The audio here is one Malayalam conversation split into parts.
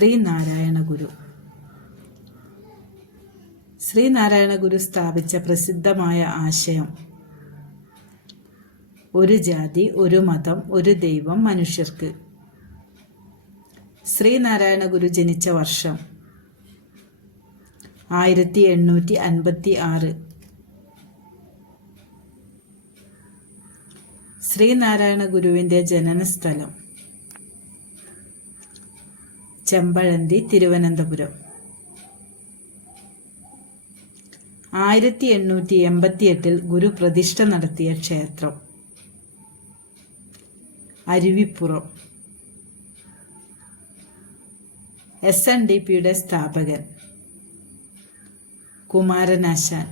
ശ്രീനാരായണ ഗുരു. ശ്രീനാരായണ ഗുരു സ്ഥാപിച്ച പ്രസിദ്ധമായ ആശയം ഒരു ജാതി, ഒരു മതം, ഒരു ദൈവം മനുഷ്യർക്ക്. ശ്രീനാരായണ ഗുരു ജനിച്ച വർഷം 1856. ശ്രീനാരായണ ഗുരുവിൻ്റെ ജനനസ്ഥലം ചെമ്പഴന്തി, തിരുവനന്തപുരം. 1888 ഗുരു പ്രതിഷ്ഠ നടത്തിയ ക്ഷേത്രം അരുവിപ്പുറം. SNDPയുടെ സ്ഥാപകൻ കുമാരനാശാൻ.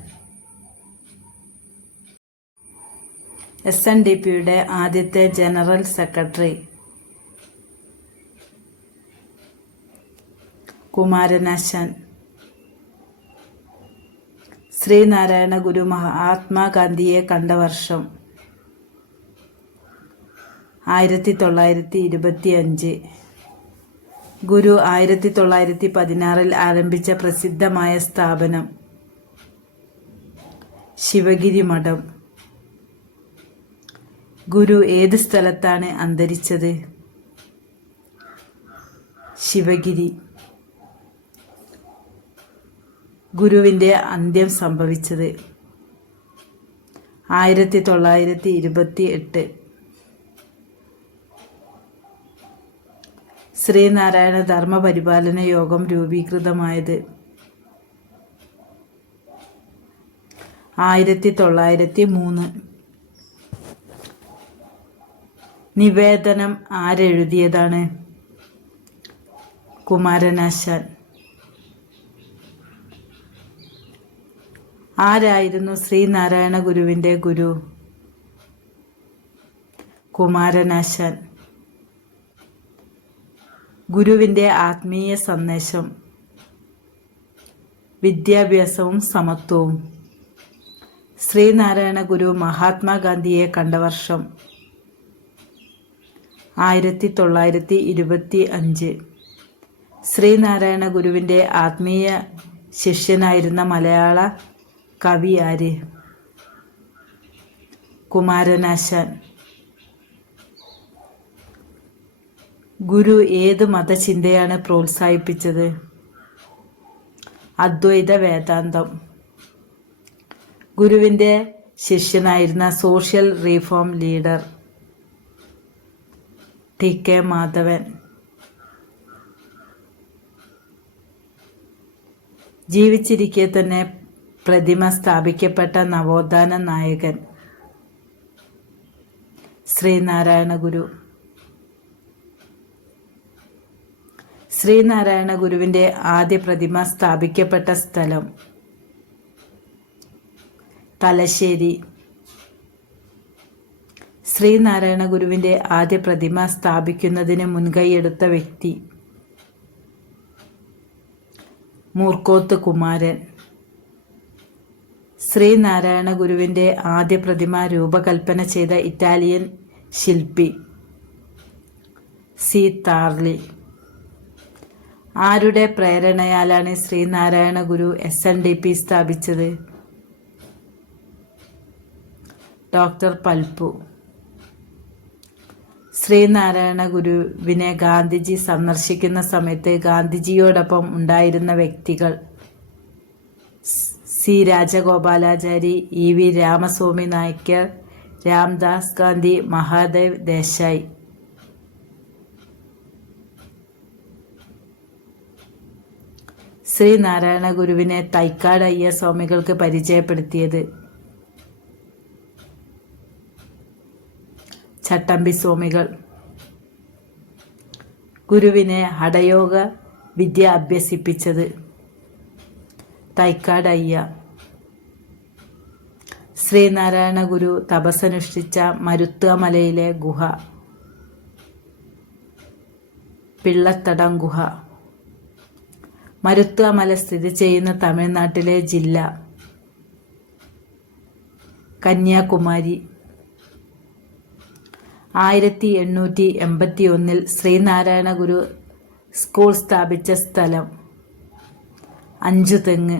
SNDPയുടെ ആദ്യത്തെ ജനറൽ സെക്രട്ടറി കുമാരനാശാൻ. ശ്രീനാരായണ ഗുരു മഹാത്മാഗാന്ധിയെ കണ്ട വർഷം 1925. ഗുരു 1916 ആരംഭിച്ച പ്രസിദ്ധമായ സ്ഥാപനം ശിവഗിരി മഠം. ഗുരു ഏത് സ്ഥലത്താണ് അന്തരിച്ചത്? ശിവഗിരി. ഗുരുവിൻ്റെ അന്ത്യം സംഭവിച്ചത് 1928. ശ്രീനാരായണ ധർമ്മപരിപാലന യോഗം രൂപീകൃതമായത് 1903. നിവേദനം ആരെഴുതിയതാണ്? കുമാരനാശാൻ. ആരായിരുന്നു ശ്രീനാരായണ ഗുരുവിൻ്റെ ഗുരു? കുമാരനാശാൻ. ഗുരുവിൻ്റെ ആത്മീയ സന്ദേശം വിദ്യാഭ്യാസവും സമത്വവും. ശ്രീനാരായണ ഗുരു മഹാത്മാഗാന്ധിയെ കണ്ട വർഷം 1925. ശ്രീനാരായണ ഗുരുവിൻ്റെ ആത്മീയ ശിഷ്യനായിരുന്ന മലയാള കവി ആര്? കുമാരനാശാൻ. ഗുരു ഏത് മതചിന്തയാണ് പ്രോത്സാഹിപ്പിച്ചത്? അദ്വൈത വേദാന്തം. ഗുരുവിൻ്റെ ശിഷ്യനായിരുന്ന social reform leader TK Madhavan. ജീവിച്ചിരിക്കെ തന്നെ പ്രതിമ സ്ഥാപിക്കപ്പെട്ട നവോത്ഥാന നായകൻ ശ്രീനാരായണ ഗുരു. ശ്രീനാരായണ ഗുരുവിൻ്റെ ആദ്യ പ്രതിമ സ്ഥാപിക്കപ്പെട്ട സ്ഥലം തലശ്ശേരി. ശ്രീനാരായണ ഗുരുവിൻ്റെ ആദ്യ പ്രതിമ സ്ഥാപിക്കുന്നതിന് മുൻകൈയെടുത്ത വ്യക്തി മൂർക്കോത്ത് കുമാരൻ. ശ്രീനാരായണ ഗുരുവിൻ്റെ ആദ്യ പ്രതിമ രൂപകൽപ്പന ചെയ്ത ഇറ്റാലിയൻ ശില്പി സി താർലി. ആരുടെ പ്രേരണയാലാണ് ശ്രീനാരായണ ഗുരു SNDP സ്ഥാപിച്ചത്? ഡോക്ടർ പൽപ്പു. ശ്രീനാരായണ ഗുരുവിനെ ഗാന്ധിജി സന്ദർശിക്കുന്ന സമയത്ത് ഗാന്ധിജിയോടൊപ്പം ഉണ്ടായിരുന്ന വ്യക്തികൾ C രാജഗോപാലാചാരി, EV രാമസ്വാമി നായ്ക്കർ, രാംദാസ് ഗാന്ധി, മഹാദേവ് ദേശായി. ശ്രീനാരായണ ഗുരുവിനെ തൈക്കാട് അയ്യ സ്വാമികൾക്ക് പരിചയപ്പെടുത്തിയത് ചട്ടമ്പി സ്വാമികൾ. ഗുരുവിനെ ഹഠയോഗ വിദ്യ അഭ്യസിപ്പിച്ചത് തൈക്കാട് അയ്യ. ശ്രീനാരായണ ഗുരു തപസ്സനുഷ്ഠിച്ച മരുത്വ മലയിലെ ഗുഹ പിള്ളത്തടം ഗുഹ. മരുത്വ മല സ്ഥിതി ചെയ്യുന്ന തമിഴ്നാട്ടിലെ ജില്ല കന്യാകുമാരി. 1881 ശ്രീനാരായണ ഗുരു സ്കൂൾ സ്ഥാപിച്ച സ്ഥലം അഞ്ചുതെങ്ങ്.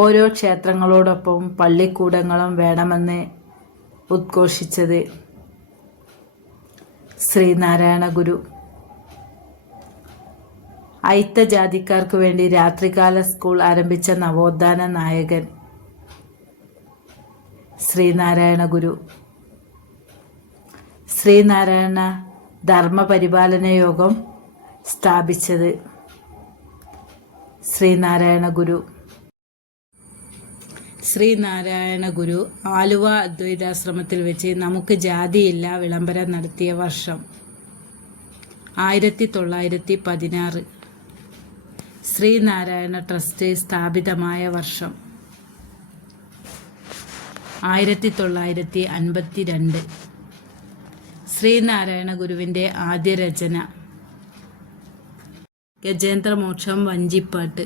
ഓരോ ക്ഷേത്രങ്ങളോടൊപ്പം പള്ളിക്കൂടങ്ങളും വേണമെന്ന് ഉദ്ഘോഷിച്ചത് ശ്രീനാരായണ ഗുരു. അയിത്ത ജാതിക്കാർക്ക് വേണ്ടി രാത്രികാല സ്കൂൾ ആരംഭിച്ച നവോത്ഥാന നായകൻ ശ്രീനാരായണ ഗുരു. ശ്രീനാരായണ ധർമ്മപരിപാലന യോഗം സ്ഥാപിച്ചത് ശ്രീനാരായണ ഗുരു. ശ്രീനാരായണ ഗുരു ആലുവ അദ്വൈതാശ്രമത്തിൽ വെച്ച് നമുക്ക് ജാതിയില്ല വിളംബരം നടത്തിയ വർഷം 1916. ശ്രീനാരായണ ട്രസ്റ്റ് സ്ഥാപിതമായ വർഷം 1952. ശ്രീനാരായണ ഗുരുവിൻ്റെ ആദ്യ രചന ഗജേന്ദ്രമോക്ഷം വഞ്ചിപ്പാട്ട്.